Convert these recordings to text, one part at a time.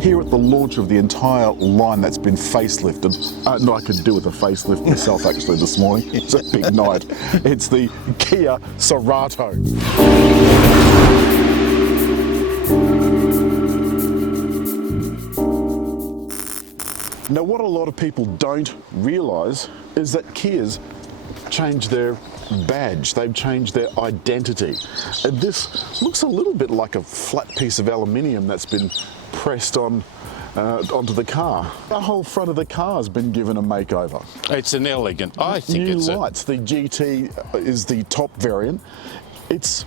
here at the launch of the entire line that's been facelifted. No, I could do with a facelift myself actually this morning. It's a big night. It's the KIA Cerato. Now, what a lot of people don't realise is that Kia's changed their badge, they've changed their identity. And this looks a little bit like a flat piece of aluminium that's been pressed on onto the car. The whole front of the car has been given a makeover. It's an elegant, I think New it's lights. The GT is the top variant. It's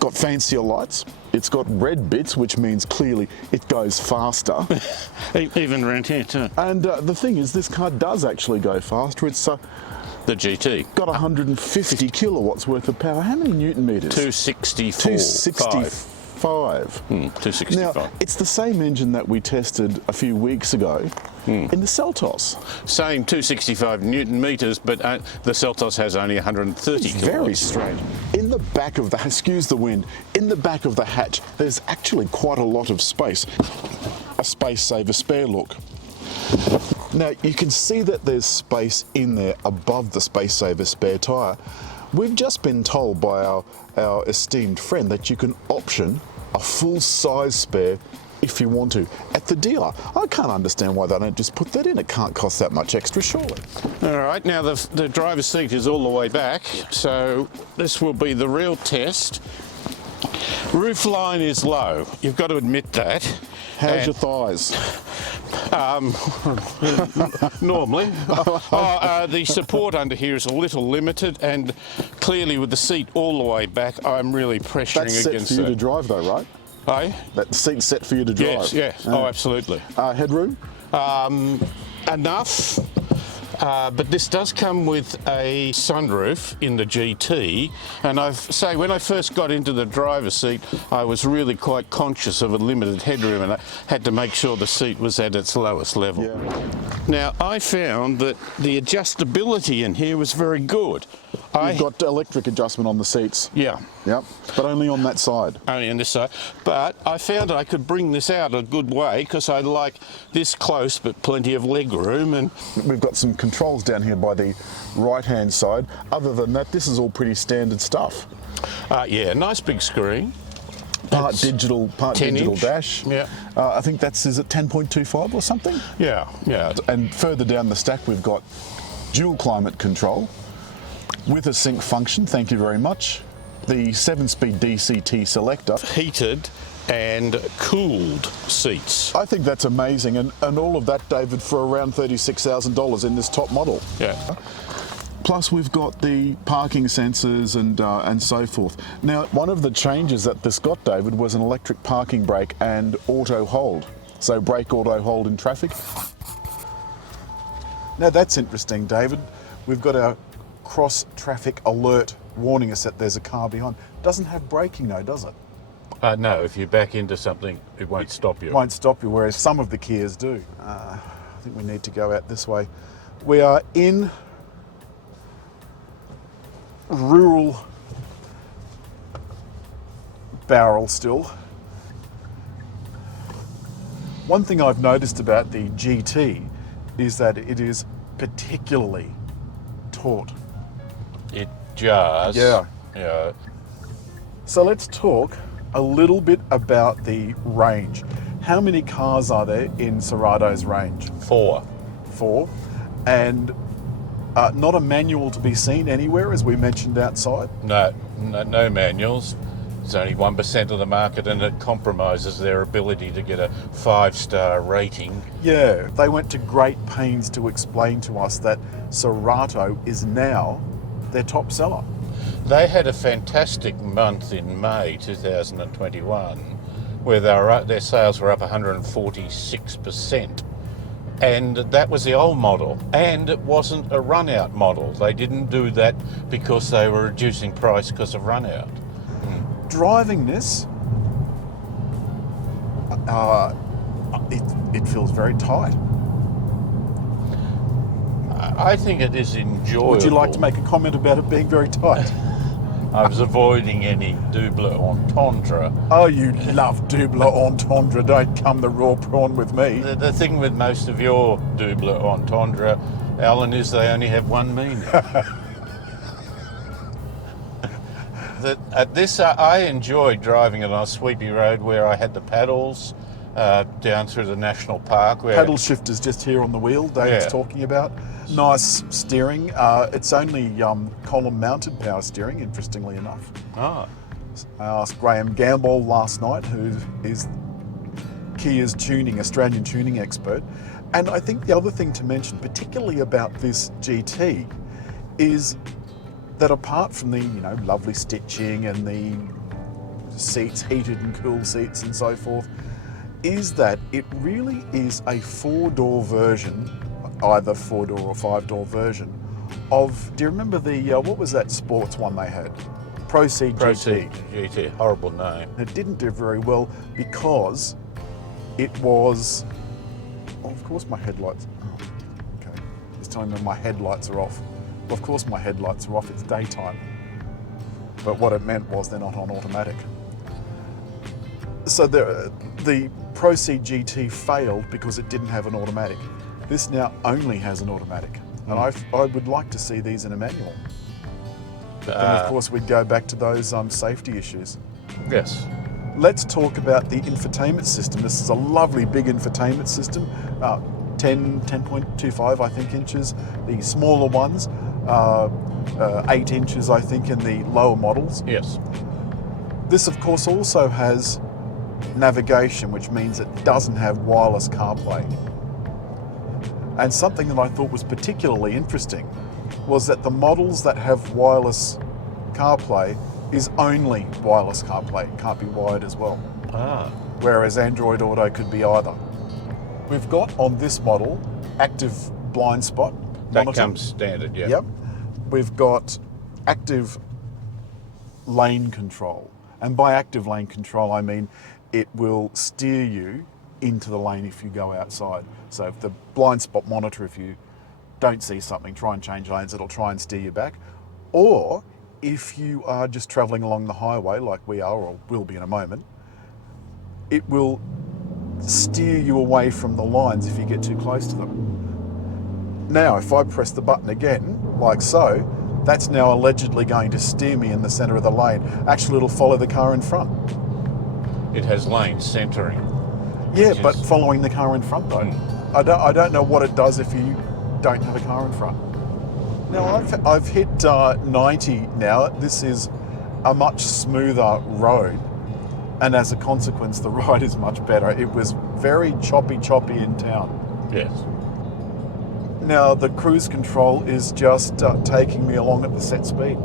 got fancier lights. It's got red bits, which means clearly it goes faster. even around here too. And the thing is, this car does actually go faster. It's The GT. got 150 kilowatts worth of power. How many newton meters? 264. 265. 265. Now, it's the same engine that we tested a few weeks ago in the Seltos. Same 265 newton meters, but the Seltos has only 130 kilowatts. Very strange. In the back of the, excuse the wind, in the back of the hatch, there's actually quite a lot of space. A space saver spare look. Now, you can see that there's space in there above the space saver spare tyre. We've just been told by our esteemed friend that you can option a full-size spare if you want to at the dealer. I can't understand why they don't just put that in. It can't cost that much extra, surely. All right, now the driver's seat is all the way back, so this will be the real test. Roof line is low, you've got to admit that. How's your thighs? Normally. The support under here is a little limited, and clearly with the seat all the way back, I'm really pressuring That's set against for you it. to drive though, right? Eh? That seat's set for you to drive? Yes, yes. Oh, absolutely. Headroom? Enough. But this does come with a sunroof in the GT, and when I first got into the driver's seat, I was really quite conscious of a limited headroom, and I had to make sure the seat was at its lowest level. Yeah. Now, I found that the adjustability in here was very good. You've got electric adjustment on the seats. Yeah. Yep, but only on that side. Only on this side. But I found I could bring this out a good way because I like this close but plenty of leg room. And we've got some controls down here by the right-hand side. Other than that, this is all pretty standard stuff. Yeah, nice big screen. Part digital dash. Yeah. I think is it 10.25 or something? Yeah, yeah. And further down the stack, we've got dual climate control with a sync function. Thank you very much. The 7-speed DCT selector. Heated and cooled seats. I think that's amazing, and all of that, David, for around $36,000 in this top model. Yeah. Plus, we've got the parking sensors and so forth. Now, one of the changes that this got, David, was an electric parking brake and auto hold. So brake auto hold in traffic. Now that's interesting, David. We've got our cross traffic alert warning us that there's a car behind. Doesn't have braking though, does it? No, if you back into something, it won't stop you. It won't stop you, whereas some of the Kias do. I think we need to go out this way. We are in rural Bowral still. One thing I've noticed about the GT is that it is particularly taut. It jars. Yeah. Yeah. So let's talk a little bit about the range. How many cars are there in Cerato's range? 4. 4. And not a manual to be seen anywhere, as we mentioned outside? No manuals. It's only 1% of the market, and it compromises their ability to get a 5-star rating. Yeah, they went to great pains to explain to us that Cerato is now their top seller. They had a fantastic month in May 2021 where their sales were up 146%. And that was the old model, and it wasn't a run-out model. They didn't do that because they were reducing price because of run-out. Driving this, it feels very tight. I think it is enjoyable. Would you like to make a comment about it being very tight? I was avoiding any double entendre. Oh, you love double entendre. Don't come the raw prawn with me. The thing with most of your double entendre, Alan, is they only have one meaning. I enjoyed driving it on a sweepy road where I had the paddles down through the national park. Paddle shifters just here on the wheel, David's talking about. Nice steering. It's only column-mounted power steering, interestingly enough. Ah. I asked Graham Gamble last night, who is Kia's Australian tuning expert. And I think the other thing to mention, particularly about this GT, is that apart from the lovely stitching and the seats, heated and cool seats and so forth, is that it really is a 4-door version, either 4-door or 5-door version of, do you remember the, what was that sports one they had? Proceed GT, horrible name. It didn't do very well because it was, of course my headlights, okay, it's telling me my headlights are off. Well, of course my headlights are off, it's daytime. But what it meant was they're not on automatic. So the Proceed GT failed because it didn't have an automatic. This now only has an automatic. And I would like to see these in a manual. But then of course we'd go back to those safety issues. Yes. Let's talk about the infotainment system. This is a lovely big infotainment system, 10.25 I think inches. The smaller ones, 8 inches I think in the lower models. Yes. This of course also has navigation, which means it doesn't have wireless CarPlay. And something that I thought was particularly interesting was that the models that have wireless CarPlay is only wireless CarPlay, it can't be wired as well. Ah. Whereas Android Auto could be either. We've got on this model active blind spot monitor. That comes standard, yeah. Yep. We've got active lane control. And by active lane control, I mean it will steer you into the lane if you go outside. So if the blind spot monitor, if you don't see something, try and change lanes, it'll try and steer you back. Or if you are just traveling along the highway like we are or will be in a moment, it will steer you away from the lines if you get too close to them. Now, if I press the button again, like so, that's now allegedly going to steer me in the center of the lane. Actually, it'll follow the car in front. It has lane centering. Yeah, but following the car in front though. I don't know what it does if you don't have a car in front. Now I've hit 90 now. This is a much smoother road, and as a consequence, the ride is much better. It was very choppy in town. Yes. Now the cruise control is just taking me along at the set speed.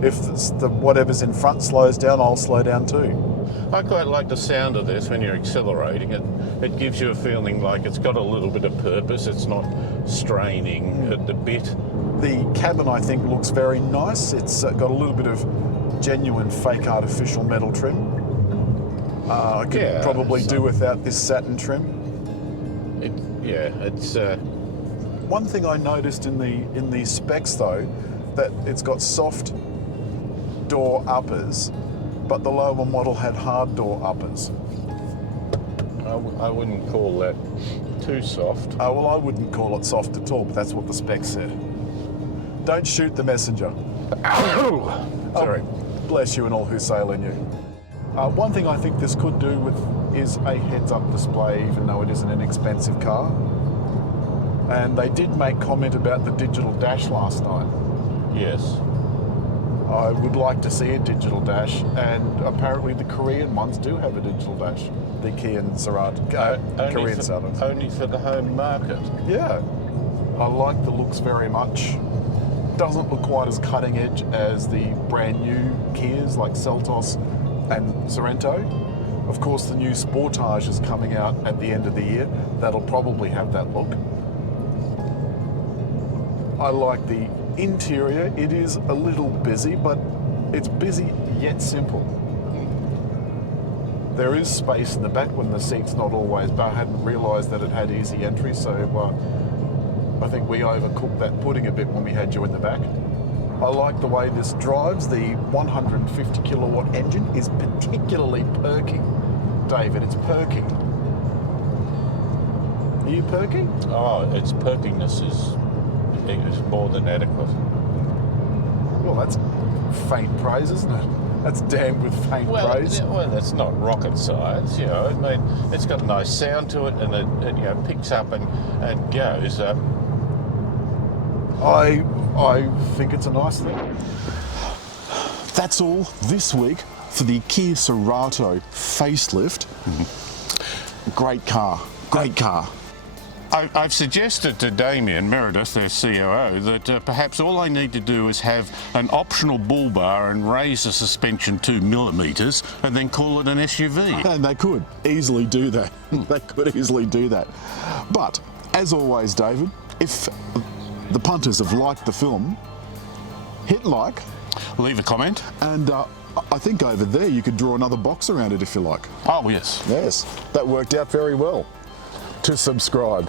If whatever's in front slows down, I'll slow down too. I quite like the sound of this when you're accelerating. It gives you a feeling like it's got a little bit of purpose. It's not straining at the bit. The cabin, I think, looks very nice. It's got a little bit of genuine fake artificial metal trim. I could probably do without this satin trim. It's one thing I noticed in the specs though, that it's got soft door uppers, but the lower model had hard door uppers. I wouldn't call that too soft. Well, I wouldn't call it soft at all, but that's what the specs said. Don't shoot the messenger. Sorry. Bless you and all who sail in you. One thing I think this could do with is a heads-up display, even though it is an inexpensive car. And they did make comment about the digital dash last night. Yes. I would like to see a digital dash, and apparently the Korean ones do have a digital dash. The KIA Cerato Korean Cerato. Only for the home market. Yeah. I like the looks very much. Doesn't look quite as cutting edge as the brand new Kias like Seltos and Sorento. Of course, the new Sportage is coming out at the end of the year. That'll probably have that look. I like the interior. It is a little busy, but it's busy yet simple. There is space in the back when the seat's not always, but I hadn't realised that it had easy entry, so I think we overcooked that pudding a bit when we had you in the back. I like the way this drives. The 150 kilowatt engine is particularly perky. David, it's perky. Are you perky? Oh, its perkiness is more than adequate. Well, that's faint praise, isn't it? That's damned with faint praise. Well, that's not rocket science, you know. I mean, it's got a nice sound to it, and it you know, picks up and goes. I think it's a nice thing. That's all this week for the Kia Cerato facelift. Great car, great car. I've suggested to Damien Meredith, their COO, that perhaps all they need to do is have an optional bull bar and raise the suspension 2 millimetres and then call it an SUV. And they could easily do that. They could easily do that. But, as always, David, if the punters have liked the film, hit like. Leave a comment. And I think over there you could draw another box around it if you like. Oh, yes. Yes, that worked out very well. To subscribe.